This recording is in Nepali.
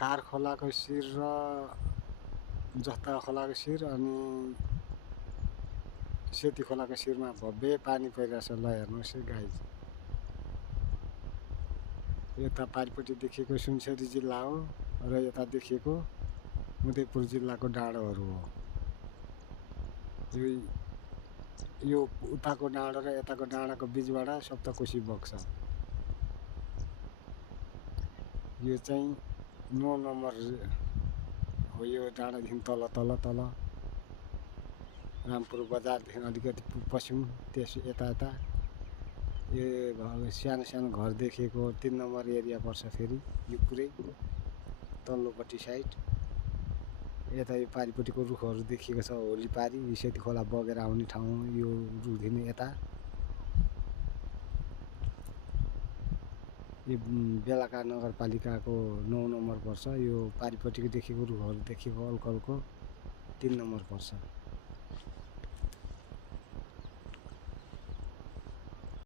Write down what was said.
खार खोलाको शिर र जस्ता खोलाको शिर अनि सेती खोलाको शिरमा भव्य पानी परिरहेछ। ल हेर्नुहोस् है गाइज, यता पारिपट्टि देखिएको सुनसरी जिल्ला हो र यता देखिएको उदयपुर जिल्लाको डाँडोहरू हो। यो उताको डाँडो र यताको डाँडाको बिचबाट सप्तकोशी बग्छ। यो चाहिँ 9 नम्बर हो। यो डाँडादेखि तल तल तल रामपुर बजारदेखि अलिकति पश्चिम, त्यस यता यो सानो सानो घर देखिएको 3 नम्बर एरिया पर्छ। फेरि यो पुरै तल्लोपट्टि साइड यता यो पारिपट्टिको रुखहरू देखिएको छ। होली पारी सेती खोला बगेर आउने ठाउँ यो रुखदेखि यता। यो बेलाका नगरपालिकाको 9 नम्बर पर्छ। यो पारिपट्टिको देखिएको रुखहरू देखिएको अल्कलको 3 नम्बर पर्छ।